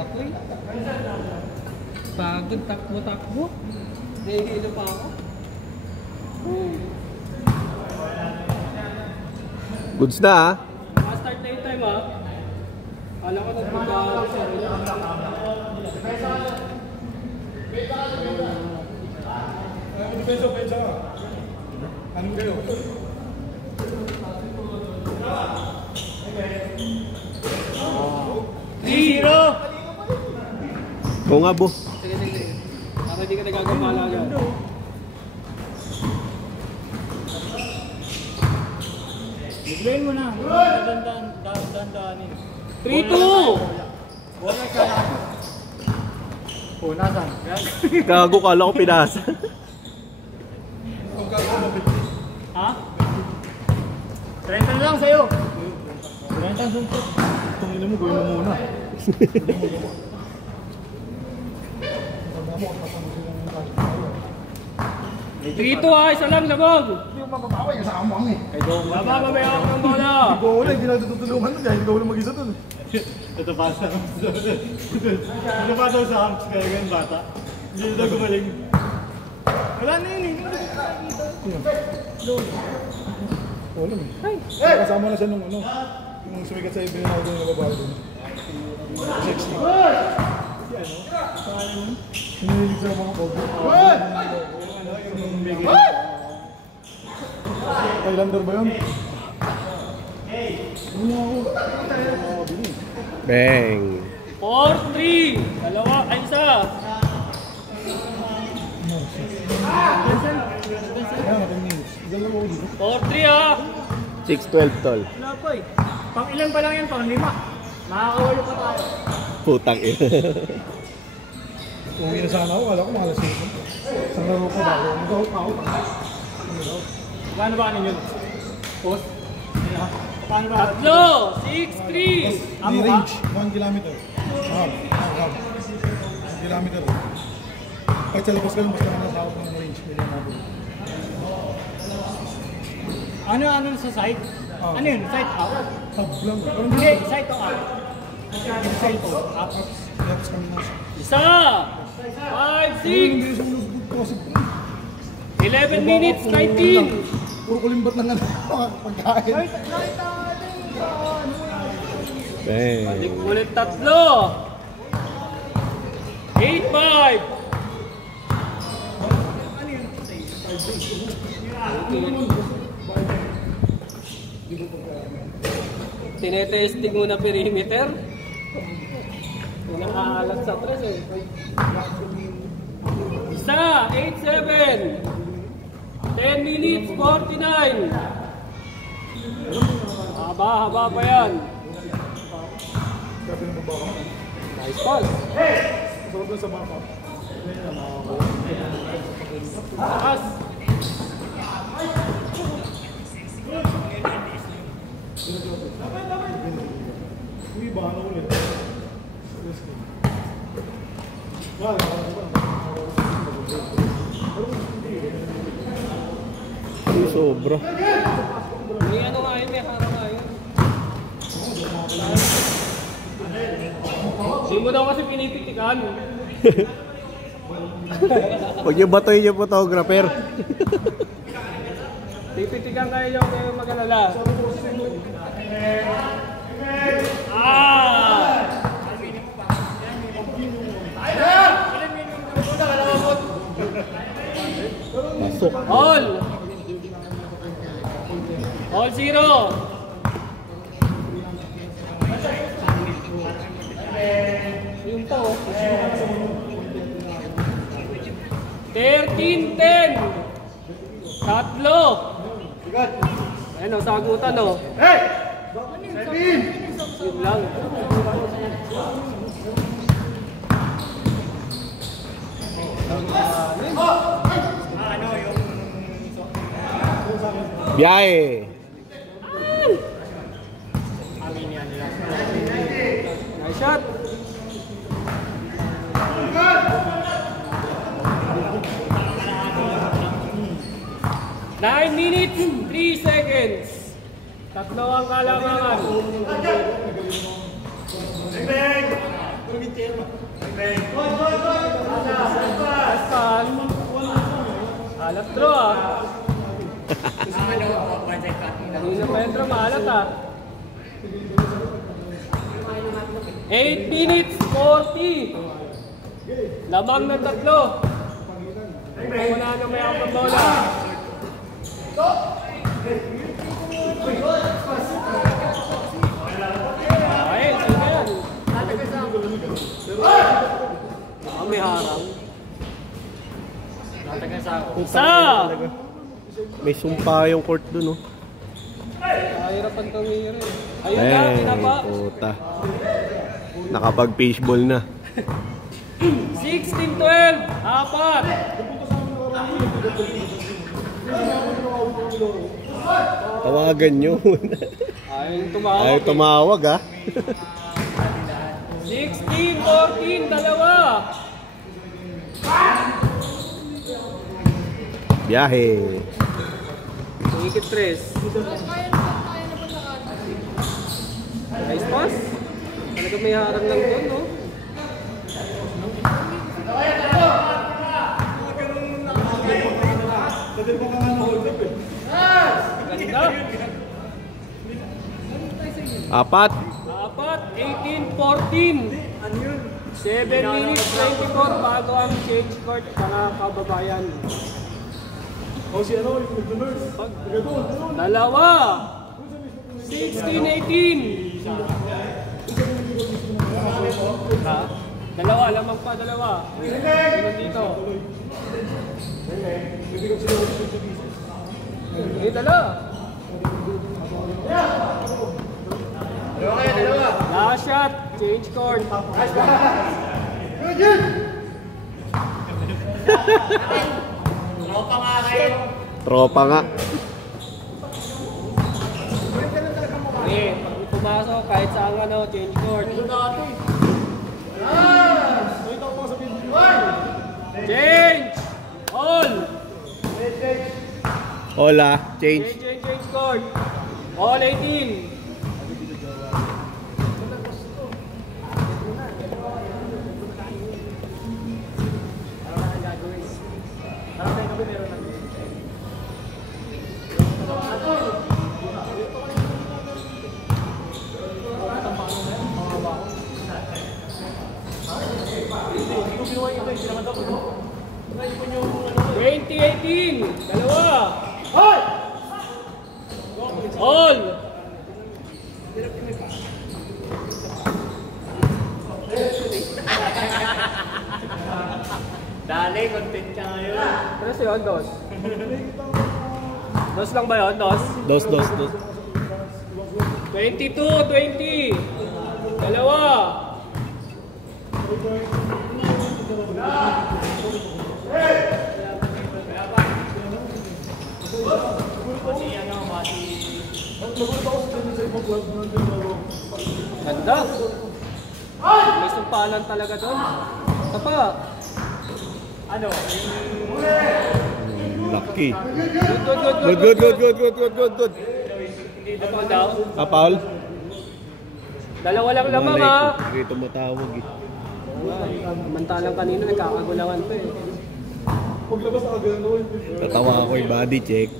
Apoy. Pagod, takbo-takbo. Nahihilo pa ako. Goods na ah. Start na yung time ah. Alam ko nagpagkakaroon siya rin. Pensa. Anong kayo? Zero! Oo nga, bo. Sige. Ako hindi ka nagagambala dyan. Biglayin mo na. Dandanin. 3-2! Wala ka na. Oh, nasan? Gago, kala ko pinasa. Ha? 30 na lang sa'yo. 30 ang sumpot. Tungin mo, gawin mo muna. 3-2 ah, isa lang labog! Hindi mo mababawa yung sa amang eh. Baba, mamaya ako ng bola! Ikaw ulit, hindi na tutulungan mo dahil ikaw ulit mag-isa dun. Ito pa sa ito pa daw sa amps kaya ganyan bata. Hindi na gumaling. Wala na yun eh. Wala eh. Kasama na siya nung ano. Nung sumikat sa ibig na doon na babae doon. Sexy. Hinihilig sa mga kobo. Thailander ba yun? Bang. 4-3! Dalawa, ay isa! 4-3 ah! 6-12 tol. Wala po eh. Pang ilan pa lang yan? Pang 5. Makakawalo pa tayo. Putang ina. Uwi na sana ako, kala ko mga alas 5. Isang laro ko bago. Mag-out ako. Paano ba kanin yun? Post? Paano ba? Tatlo! 6-3! Di range, 1 kilometer. 1 kilometer. Kahit sa labas ka lang, basta nasa ako ng range. Pwede natin. Ano sa site? Ano yun? Site out? Tab lang. Hindi, site o out? Site o out? Labas kami na siya. Isa! 5-6! 11 minutes, 19! Puro kulimbat ng ano, pagkain. Bang. Balik ulit tatlo! 8-5! Tinetesting mo na perimeter? Nakakalat sa tres eh. Isa! 8-7! 10 minutes, 49! Haba pa yan. Nice pass. Sarap lang sa baka. Takas. Uy, bahan ako ulit. Sobra. May ano nga yun, may harang nga yun. Hindi mo daw kasi pinipitikan. Huwag niyo batoy yung photographer. Pipitikan kayo yung mag-alala. Ah! Pasok. All! All 0! Yung to. 13-10! Tatlo! Ayun o, sagutan o. Hey! 17! Yun lang. Biyahe. Nice shot. Nine minutes, 3 seconds. Tatlo ang kalamangan. Alat draw ah. Hindi na Pedro, maalat ah. 8 minutes 40. Lamang ng tatlo. Wala na may akong bola. Ay, sige yan. May harang. Isa! May sumpa yung court dun, oh. Kahirapan tumira eh. Ayun na, pinapa. Puta. Nakapag-fishball na. 16-12. Apat. Tawagan nyo. Ayaw tumawag. Ayaw tumawag, ha? 16-14. Dalawa. Biyahe. Higit 3. Nice pass. Talaga may harang lang doon, no? Ganda. Apat. Apat. 18-14. 7 minutes 24 bago ang change court mga kababayan. O si ano, yung nurse. Dalawa. 16-18. Ha? Dalawa, lamang pa dalawa. Ganun dito. Dala. Last shot, change court. Tropa nga. Okay, pag pumasok kahit saan ano, change court. Change! All! Hola. Change. Change court. All 18. Dalawa. All. Dali, content ka ngayon. Ano siya yun, dos? Dos lang ba yun, dos? Dos. 22-20. Dalawa. Ganda. May sumpalan talaga doon. Tapa. Ano? Lucky. Good. Good. Tapa daw. Paul? Dalawa lang lamang ha. Hindi tumatawag, eh. Samantalang kanina nagkakagulangan pa eh. Paglabas na agad, no? Tatawa ako yung body check.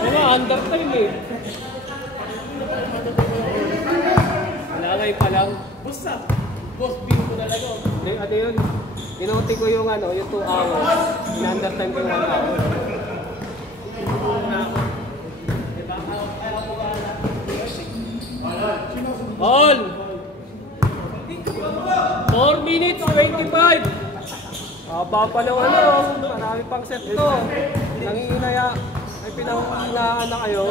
Mga under time eh. Nalangay pa lang. Boss beam ko talaga. Ano yun? Inuti ko yung ano, yung 2 hours. In-under time ko yung 1 hour. All! 4 minutes 25. Haba pa ng ano, marami pang set to. Nanginginaya, ay pinanginayaan na kayo.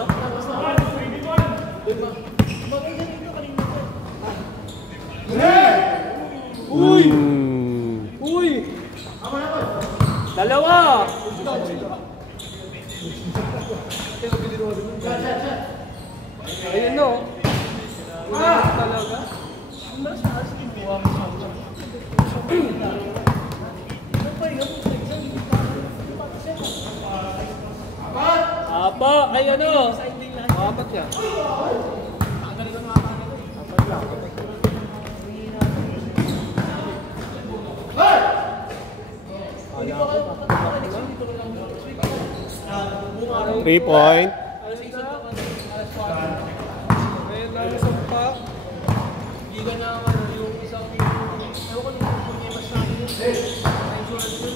Uy! Uy! Dalawa! Ayun no. Talaga. Apa? Ay ano? Apat siya. Three point. Ayun lang isang pa. Hindi ka na yung isang ewan ko nung problema sa akin yun. Insurance yun.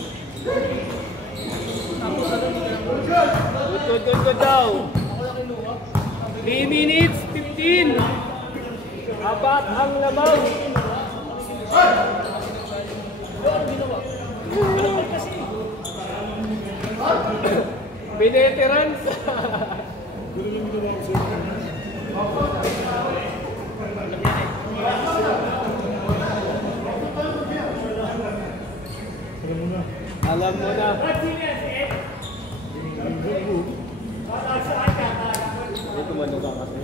Tapos ano good daw. 3 minutes 15. Apat ang lamang. Veterans. Gulo lang ito ako sa'yo. Alam mo na. Ito man na kasi.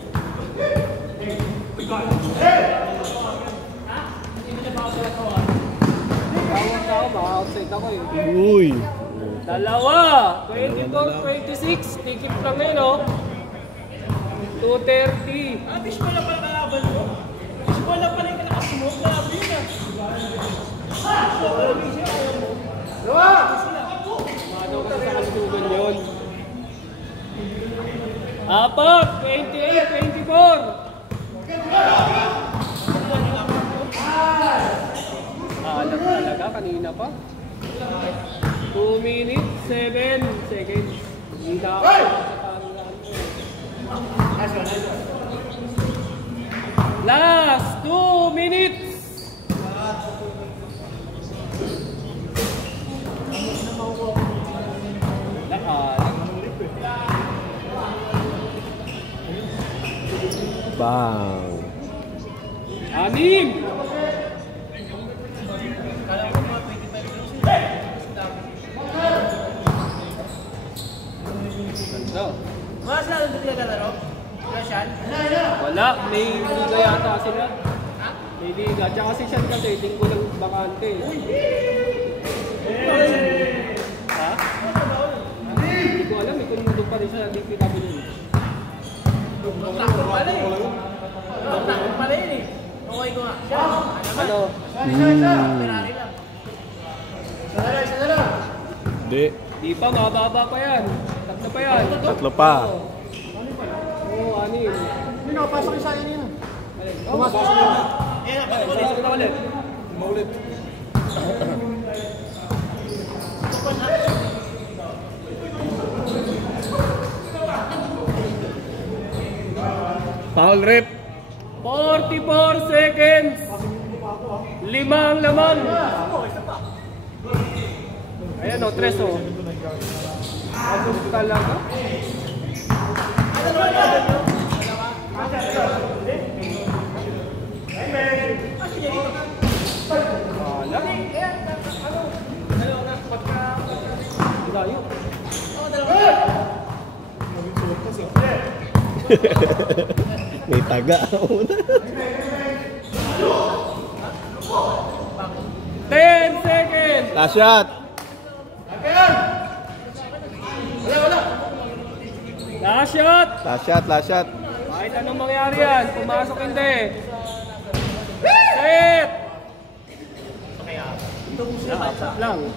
Tawag ako, baka outside ako eh. Uy. Dalawa! 24-26, tikip lang ngayon oh. 2:30. Fish pala pala kalaban mo. Fish pala pala yung nakasmoke. Grabe yun ah. Mano ka sa kalutugan yun. Apat! 28-24. Alam talaga, kanina pa. 2 minutes, 7 seconds. Hindi na ako sa tangan ko. Last 2 minutes. Bang. Anim. Mas lalo na naglalaro? Rashan? Wala, may liga yata sila. May liga. Tsaka si Sean kasi, linggo lang bakante. Ha? Hindi ko alam, kung nandun pa rin siya, hindi PW. Takot pala eh. Takot pala yun eh. Okay ko nga. Ano? Ferrari lang. Hindi. Di pa, mababa pa yan. Tatlo pa yan. Tatlo pa. Oo, anim. Hindi nakapasok yung sayang yun. Pumasok na ulit. Pumasok na ulit. Maulit. Foul rep. 44 seconds. 5 ang laman. Ayan o, 3 o. Abot talaga. Layo. May taga. 10 seconds. Last shot. Last shot. Last shot, last shot. Kahit anong mangyari yan, pumasok hindi. Set! Apat lang.